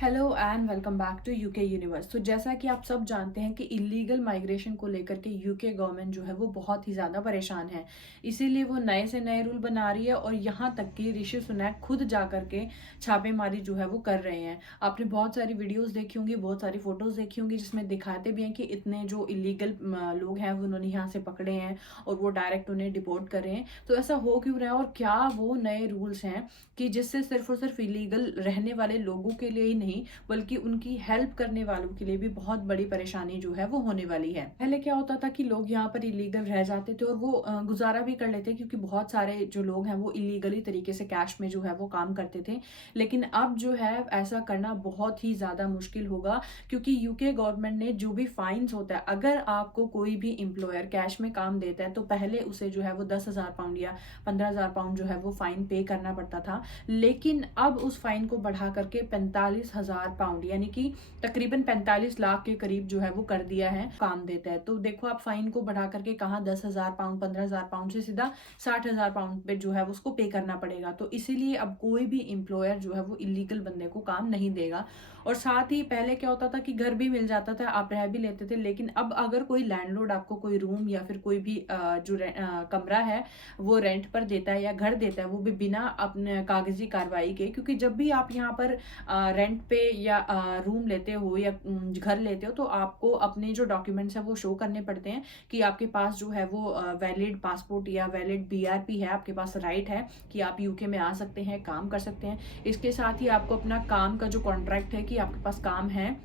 Hello and welcome back to UK universe. तो जैसा कि आप सब जानते हैं कि इलीगल माइग्रेशन को लेकर के यूके गवर्नमेंट जो है वो बहुत ही ज़्यादा परेशान है। इसीलिए वो नए से नए रूल बना रही है और यहाँ तक कि ऋषि सुनैक खुद जा करके छापेमारी जो है वो कर रहे हैं। आपने बहुत सारी वीडियोस देखी होंगी, बहुत सारी फोटोज देखी होंगी जिसमें दिखाते भी हैं कि इतने जो इलीगल लोग हैं वो उन्होंने यहाँ से पकड़े हैं और वो डायरेक्ट उन्हें डिपोर्ट कर रहे हैं। तो ऐसा हो क्यों रहा है और क्या वो नए रूल्स हैं कि जिससे सिर्फ और सिर्फ इलीगल रहने वाले लोगों के लिए ही नहीं बल्कि उनकी हेल्प करने वालों के लिए भी बहुत बड़ी परेशानी जो है वो होने वाली है। पहले क्या होता था कि लोग यहाँ पर इलीगल रह जाते थे और वो गुजारा भी कर लेते क्योंकि बहुत सारे जो लोग हैं वो इलीगली तरीके से कैश में जो है वो काम करते थे। लेकिन अब जो है ऐसा करना बहुत ही ज्यादा मुश्किल होगा क्योंकि यूके गवर्नमेंट ने जो भी फाइन्स होता है, अगर आपको कोई भी एम्प्लॉयर कैश में काम देता है तो पहले उसे जो है वो 10,000 पाउंड या 15,000 पाउंड जो है वो फाइन पे करना पड़ता था। लेकिन अब उस फाइन को बढ़ा करके 45,000 पाउंड यानी कि तकरीबन 45 लाख के करीब जो है वो कर दिया है काम देता है। तो देखो आप फाइन को बढ़ा करके कहाँ 10,000 पाउंड 15,000 पाउंड से सीधा 60,000 पाउंड पे जो है उसको पे करना पड़ेगा। तो इसीलिए अब कोई भी एम्प्लॉयर जो है वो इलीगल बंदे को काम नहीं देगा। और साथ ही पहले क्या होता था कि घर भी मिल जाता था, आप रह भी लेते थे। लेकिन अब अगर कोई लैंडलॉर्ड आपको कोई रूम या फिर कोई भी कमरा है वो रेंट पर देता है या घर देता है, वो भी बिना अपने कागजी कार्रवाई के, क्योंकि जब भी आप यहाँ पर रेंट पे या रूम लेते हो या घर लेते हो तो आपको अपने जो डॉक्यूमेंट्स है वो शो करने पड़ते हैं कि आपके पास जो है वो वैलिड पासपोर्ट या वैलिड बीआरपी है, आपके पास राइट है कि आप यूके में आ सकते हैं, काम कर सकते हैं। इसके साथ ही आपको अपना काम का जो कॉन्ट्रैक्ट है कि आपके पास काम है,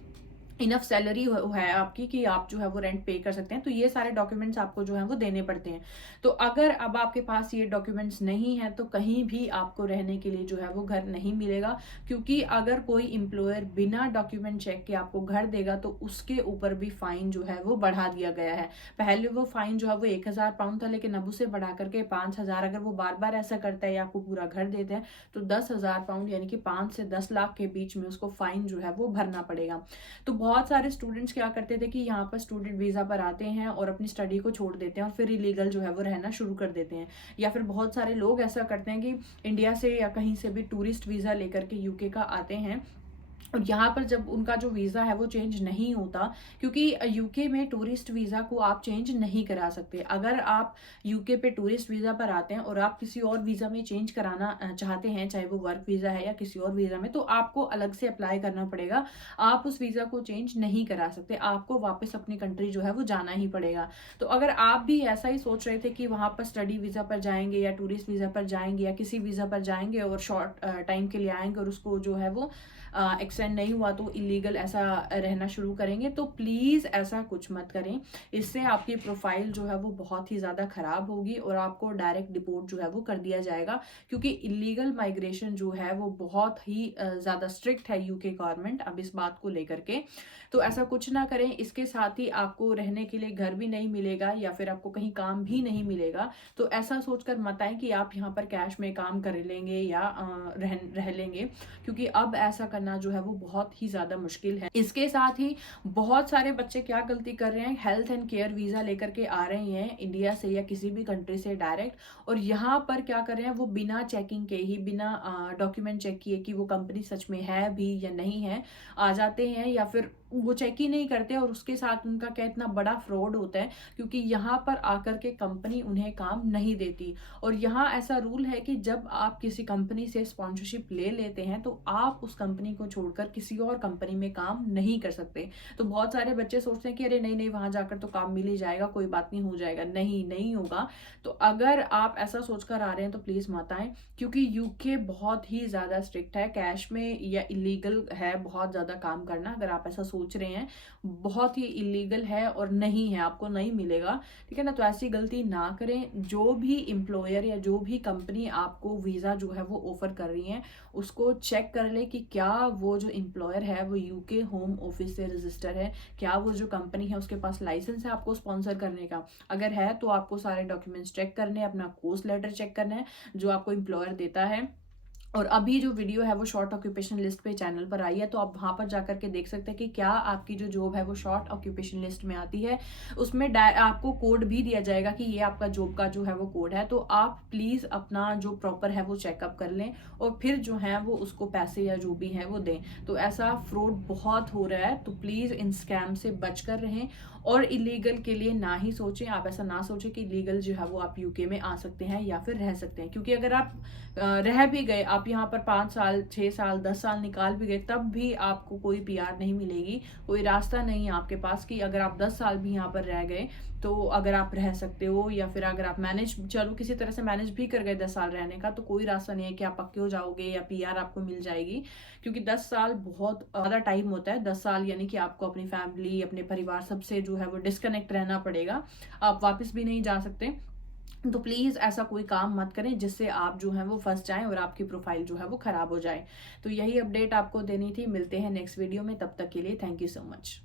इनफ सैलरी है आपकी कि आप जो है वो रेंट पे कर सकते हैं, तो ये सारे डॉक्यूमेंट्स आपको जो है वो देने पड़ते हैं। तो अगर अब आपके पास ये डॉक्यूमेंट्स नहीं है तो कहीं भी आपको रहने के लिए जो है वो घर नहीं मिलेगा। क्योंकि अगर कोई एम्प्लॉयर बिना डॉक्यूमेंट चेक के आपको घर देगा तो उसके ऊपर भी फाइन जो है वो बढ़ा दिया गया है। पहले वो फाइन जो है वो 1,000 पाउंड था, लेकिन अब उसे बढ़ा करके 5,000। अगर वो बार बार ऐसा करता है या आपको पूरा घर देता है तो 10,000 पाउंड यानी कि 5 से 10 लाख के बीच में उसको फाइन जो है वो भरना पड़ेगा। तो बहुत सारे स्टूडेंट्स क्या करते थे कि यहाँ पर स्टूडेंट वीजा पर आते हैं और अपनी स्टडी को छोड़ देते हैं और फिर इलीगल जो है वो रहना शुरू कर देते हैं। या फिर बहुत सारे लोग ऐसा करते हैं कि इंडिया से या कहीं से भी टूरिस्ट वीजा लेकर के यूके का आते हैं और यहाँ पर जब उनका जो वीज़ा है वो चेंज नहीं होता, क्योंकि यूके में टूरिस्ट वीज़ा को आप चेंज नहीं करा सकते। अगर आप यूके पे टूरिस्ट वीज़ा पर आते हैं और आप किसी और वीज़ा में चेंज कराना चाहते हैं, चाहे वो वर्क वीज़ा है या किसी और वीज़ा में, तो आपको अलग से अप्लाई करना पड़ेगा। आप उस वीज़ा को चेंज नहीं करा सकते, आपको वापस अपनी कंट्री जो है वो जाना ही पड़ेगा। तो अगर आप भी ऐसा ही सोच रहे थे कि वहाँ पर स्टडी वीज़ा पर जाएंगे या टूरिस्ट वीज़ा पर जाएंगे या किसी वीज़ा पर जाएंगे और शॉर्ट टाइम के लिए आएंगे और उसको जो है वो एक्सटेंड नहीं हुआ तो इलीगल ऐसा रहना शुरू करेंगे, तो प्लीज़ ऐसा कुछ मत करें। इससे आपकी प्रोफाइल जो है वो बहुत ही ज़्यादा ख़राब होगी और आपको डायरेक्ट डिपोर्ट जो है वो कर दिया जाएगा। क्योंकि इलीगल माइग्रेशन जो है वो बहुत ही ज़्यादा स्ट्रिक्ट है यूके गवर्नमेंट अब इस बात को लेकर के। तो ऐसा कुछ ना करें। इसके साथ ही आपको रहने के लिए घर भी नहीं मिलेगा या फिर आपको कहीं काम भी नहीं मिलेगा। तो ऐसा सोचकर मत आए कि आप यहाँ पर कैश में काम कर लेंगे या रह लेंगे, क्योंकि अब ऐसा करना जो है वो बहुत ही ज्यादा मुश्किल है। इसके साथ ही बहुत सारे बच्चे क्या गलती कर रहे हैं, हेल्थ एंड केयर वीजा लेकर के आ रहे हैं इंडिया से या किसी भी कंट्री से डायरेक्ट, और यहाँ पर क्या कर रहे हैं वो बिना चेकिंग के ही, बिना डॉक्यूमेंट चेक किए कि वो कंपनी सच में है भी या नहीं है, आ जाते हैं या फिर वो चेक ही नहीं करते। और उसके साथ उनका क्या इतना बड़ा फ्रॉड होता है, क्योंकि यहाँ पर आकर के कंपनी उन्हें काम नहीं देती। और यहाँ ऐसा रूल है कि जब आप किसी कंपनी से स्पॉन्सरशिप ले लेते हैं तो आप उस कंपनी को छोड़कर किसी और कंपनी में काम नहीं कर सकते। तो बहुत सारे बच्चे सोचते हैं कि अरे नहीं नहीं, वहां जाकर तो काम मिल ही जाएगा, कोई बात नहीं, हो जाएगा। नहीं, नहीं होगा। तो अगर आप ऐसा सोचकर आ रहे हैं तो प्लीज मत आए, क्योंकि यूके बहुत ही ज्यादा स्ट्रिक्ट है। कैश में या इलीगल है बहुत ज्यादा काम करना। अगर आप ऐसा सोच रहे हैं, बहुत ही इलीगल है और नहीं है, आपको नहीं मिलेगा, ठीक है ना। तो ऐसी गलती ना करें। जो भी एम्प्लॉयर या जो भी कंपनी आपको वीजा जो है वो ऑफर कर रही है, उसको चेक कर ले कि क्या वो जो एम्प्लॉयर है वो यूके होम ऑफिस से रजिस्टर है, क्या वो जो कंपनी है उसके पास लाइसेंस है आपको स्पॉन्सर करने का। अगर है तो आपको सारे डॉक्यूमेंट्स चेक करने हैं, अपना कोर्स लेटर चेक करना है जो आपको एम्प्लॉयर देता है, और अभी जो वीडियो है वो शॉर्ट ऑक्यूपेशन लिस्ट पे चैनल पर आई है, तो आप वहाँ पर जाकर के देख सकते हैं कि क्या आपकी जो जॉब है वो शॉर्ट ऑक्यूपेशन लिस्ट में आती है। उसमें आपको कोड भी दिया जाएगा कि ये आपका जॉब का जो है वो कोड है, तो आप प्लीज़ अपना जो प्रॉपर है वो चेकअप कर लें और फिर जो है वो उसको पैसे या जो भी है वो दें। तो ऐसा फ्रॉड बहुत हो रहा है, तो प्लीज़ इन स्कैम से बच कर रहें और इलीगल के लिए ना ही सोचें। आप ऐसा ना सोचें कि इलीगल जो है वो आप यूके में आ सकते हैं या फिर रह सकते हैं, क्योंकि अगर आप रह भी गए, आप यहाँ पर 5 साल 6 साल 10 साल निकाल भी गए, तब भी आपको कोई पीआर नहीं मिलेगी। कोई रास्ता नहीं है आपके पास कि अगर आप 10 साल भी यहाँ पर रह गए तो अगर आप रह सकते हो, या फिर अगर आप मैनेज चलो किसी तरह से मैनेज भी कर गए 10 साल रहने का, तो कोई रास्ता नहीं है कि आप पक्के हो जाओगे या पीआर आपको मिल जाएगी। क्योंकि 10 साल बहुत ज़्यादा टाइम होता है। 10 साल यानी कि आपको अपनी फैमिली, अपने परिवार सबसे जो है वो डिस्कनेक्ट रहना पड़ेगा, आप वापस भी नहीं जा सकते। तो प्लीज़ ऐसा कोई काम मत करें जिससे आप जो है वो फंस जाएं और आपकी प्रोफाइल जो है वो खराब हो जाए। तो यही अपडेट आपको देनी थी। मिलते हैं नेक्स्ट वीडियो में, तब तक के लिए थैंक यू सो मच।